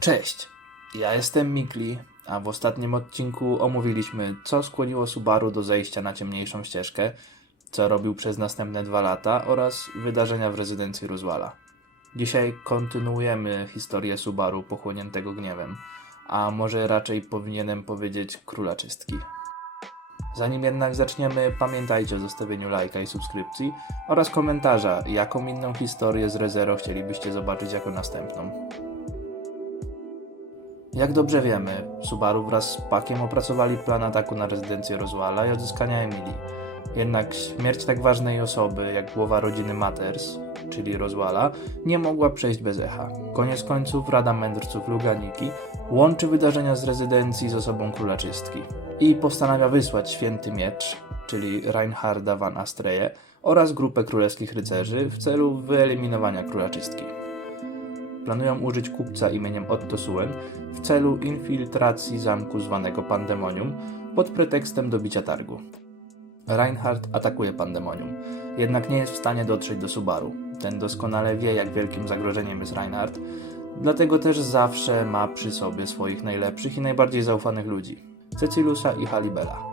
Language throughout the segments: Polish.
Cześć, ja jestem Mikli, a w ostatnim odcinku omówiliśmy, co skłoniło Subaru do zejścia na ciemniejszą ścieżkę, co robił przez następne dwa lata oraz wydarzenia w rezydencji Roswalla. Dzisiaj kontynuujemy historię Subaru pochłoniętego gniewem, a może raczej powinienem powiedzieć króla czystki. Zanim jednak zaczniemy, pamiętajcie o zostawieniu lajka i subskrypcji oraz komentarza, jaką inną historię z Rezero chcielibyście zobaczyć jako następną. Jak dobrze wiemy, Subaru wraz z Pakiem opracowali plan ataku na rezydencję Roswalla i odzyskania Emilii. Jednak śmierć tak ważnej osoby jak głowa rodziny Matters, czyli Roswalla, nie mogła przejść bez echa. Koniec końców Rada Mędrców Luganiki łączy wydarzenia z rezydencji z osobą Króla Czystki i postanawia wysłać Święty Miecz, czyli Reinharda van Astreje oraz grupę królewskich rycerzy w celu wyeliminowania Króla Czystki planują użyć kupca imieniem Otto Suen w celu infiltracji zamku zwanego Pandemonium pod pretekstem dobicia targu. Reinhardt atakuje Pandemonium, jednak nie jest w stanie dotrzeć do Subaru. Ten doskonale wie, jak wielkim zagrożeniem jest Reinhardt, dlatego też zawsze ma przy sobie swoich najlepszych i najbardziej zaufanych ludzi Cecilusa i Halibela.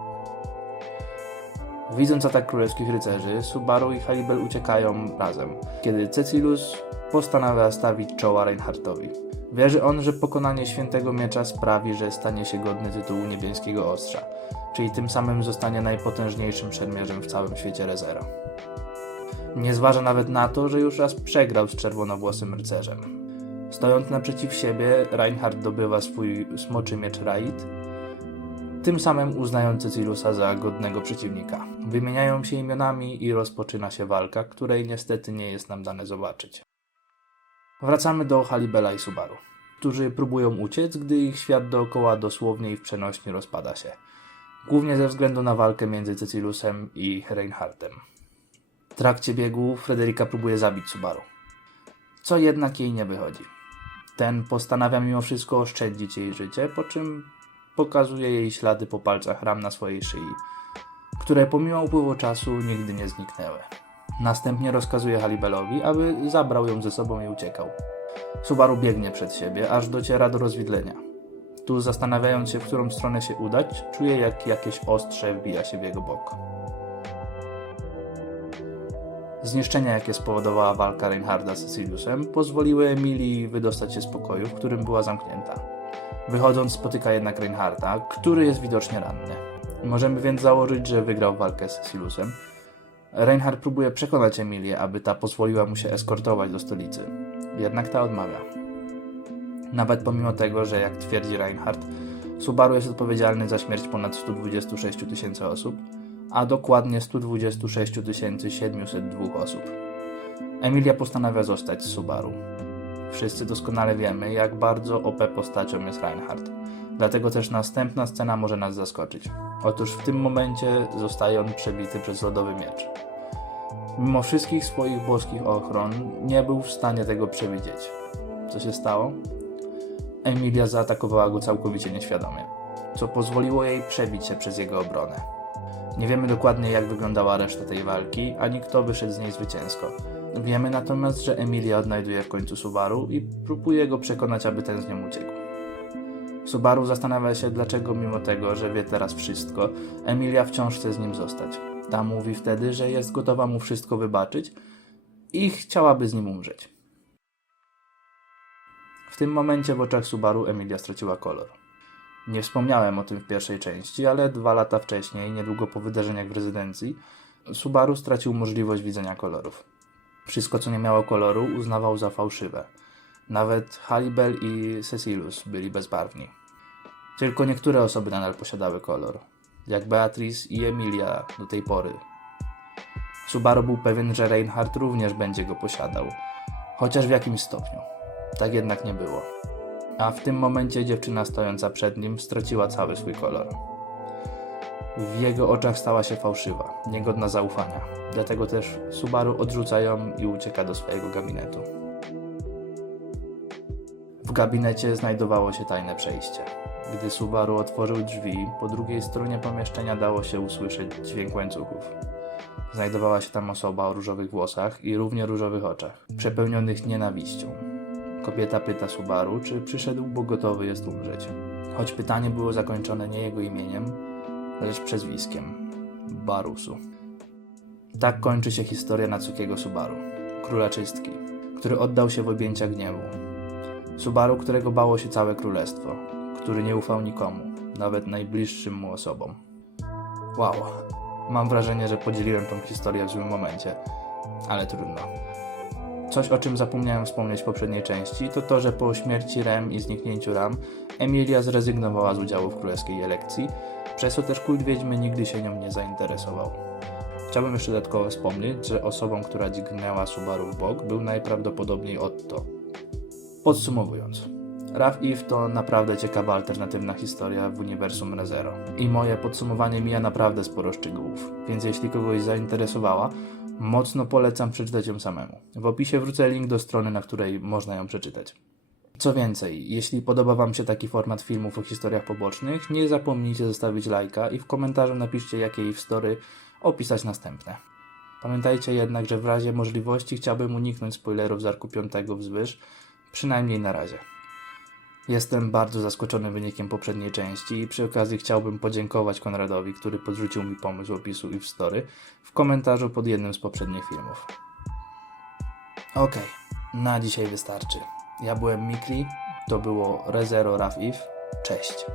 Widząc atak królewskich rycerzy, Subaru i Halibel uciekają razem, kiedy Cecilus postanawia stawić czoła Reinhardtowi. Wierzy on, że pokonanie świętego miecza sprawi, że stanie się godny tytułu niebieskiego ostrza, czyli tym samym zostanie najpotężniejszym szermierzem w całym świecie Rezero. Nie zważa nawet na to, że już raz przegrał z czerwonowłosym rycerzem. Stojąc naprzeciw siebie, Reinhardt dobywa swój smoczy miecz Raid, tym samym uznając Cecilusa za godnego przeciwnika. Wymieniają się imionami i rozpoczyna się walka, której niestety nie jest nam dane zobaczyć. Wracamy do Halibela i Subaru, którzy próbują uciec, gdy ich świat dookoła dosłownie i w przenośni rozpada się. Głównie ze względu na walkę między Cecilusem i Reinhardtem. W trakcie biegu Frederika próbuje zabić Subaru, co jednak jej nie wychodzi. Ten postanawia mimo wszystko oszczędzić jej życie, po czym pokazuje jej ślady po palcach ram na swojej szyi, które pomimo upływu czasu nigdy nie zniknęły. Następnie rozkazuje Halibelowi, aby zabrał ją ze sobą i uciekał. Subaru biegnie przed siebie, aż dociera do rozwidlenia. Tu zastanawiając się, w którą stronę się udać, czuje jak jakieś ostrze wbija się w jego bok. Zniszczenia, jakie spowodowała walka Reinharda z Ceciliusem, pozwoliły Emilii wydostać się z pokoju, w którym była zamknięta. Wychodząc, spotyka jednak Reinharda, który jest widocznie ranny. Możemy więc założyć, że wygrał walkę z Cecilusem. Reinhard próbuje przekonać Emilię, aby ta pozwoliła mu się eskortować do stolicy. Jednak ta odmawia. Nawet pomimo tego, że jak twierdzi Reinhardt, Subaru jest odpowiedzialny za śmierć ponad 126 tysięcy osób, a dokładnie 126 702 osób. Emilia postanawia zostać z Subaru. Wszyscy doskonale wiemy, jak bardzo OP postacią jest Reinhardt. Dlatego też następna scena może nas zaskoczyć. Otóż w tym momencie zostaje on przebity przez lodowy miecz. Mimo wszystkich swoich boskich ochron, nie był w stanie tego przewidzieć. Co się stało? Emilia zaatakowała go całkowicie nieświadomie, co pozwoliło jej przebić się przez jego obronę. Nie wiemy dokładnie, jak wyglądała reszta tej walki, ani kto wyszedł z niej zwycięsko. Wiemy natomiast, że Emilia odnajduje w końcu Subaru i próbuje go przekonać, aby ten z nią uciekł. Subaru zastanawia się, dlaczego mimo tego, że wie teraz wszystko, Emilia wciąż chce z nim zostać. Ta mówi wtedy, że jest gotowa mu wszystko wybaczyć i chciałaby z nim umrzeć. W tym momencie w oczach Subaru Emilia straciła kolor. Nie wspomniałem o tym w pierwszej części, ale dwa lata wcześniej, niedługo po wydarzeniach w rezydencji, Subaru stracił możliwość widzenia kolorów. Wszystko, co nie miało koloru, uznawał za fałszywe. Nawet Halibel i Cecilus byli bezbarwni. Tylko niektóre osoby nadal posiadały kolor, jak Beatrice i Emilia do tej pory. Subaru był pewien, że Reinhardt również będzie go posiadał, chociaż w jakimś stopniu. Tak jednak nie było. A w tym momencie dziewczyna stojąca przed nim straciła cały swój kolor. W jego oczach stała się fałszywa, niegodna zaufania. Dlatego też Subaru odrzuca ją i ucieka do swojego gabinetu. W gabinecie znajdowało się tajne przejście. Gdy Subaru otworzył drzwi, po drugiej stronie pomieszczenia dało się usłyszeć dźwięk łańcuchów. Znajdowała się tam osoba o różowych włosach i równie różowych oczach, przepełnionych nienawiścią. Kobieta pyta Subaru, czy przyszedł, bo gotowy jest umrzeć. Choć pytanie było zakończone nie jego imieniem, lecz przezwiskiem Barusu. Tak kończy się historia Natsukiego Subaru, króla czystki, który oddał się w objęcia gniewu. Subaru, którego bało się całe królestwo, który nie ufał nikomu, nawet najbliższym mu osobom. Wow, mam wrażenie, że podzieliłem tą historię w złym momencie, ale trudno. Coś, o czym zapomniałem wspomnieć w poprzedniej części, to to, że po śmierci Rem i zniknięciu Ram, Emilia zrezygnowała z udziału w królewskiej elekcji, przez co też kult wiedźmy nigdy się nią nie zainteresował. Chciałbym jeszcze dodatkowo wspomnieć, że osobą, która dźgnęła Subaru w bok, był najprawdopodobniej Otto. Podsumowując, Raf Eve to naprawdę ciekawa alternatywna historia w uniwersum ReZero. I moje podsumowanie mija naprawdę sporo szczegółów, więc jeśli kogoś zainteresowała, mocno polecam przeczytać ją samemu. W opisie wrócę link do strony, na której można ją przeczytać. Co więcej, jeśli podoba Wam się taki format filmów o historiach pobocznych, nie zapomnijcie zostawić lajka i w komentarzu napiszcie jakie ich story opisać następne. Pamiętajcie jednak, że w razie możliwości chciałbym uniknąć spoilerów z Arku 5 wzwyż, przynajmniej na razie. Jestem bardzo zaskoczony wynikiem poprzedniej części i przy okazji chciałbym podziękować Konradowi, który podrzucił mi pomysł opisu i story w komentarzu pod jednym z poprzednich filmów. Okej, na dzisiaj wystarczy. Ja byłem Mikli, to było Rezero Raf If. Cześć.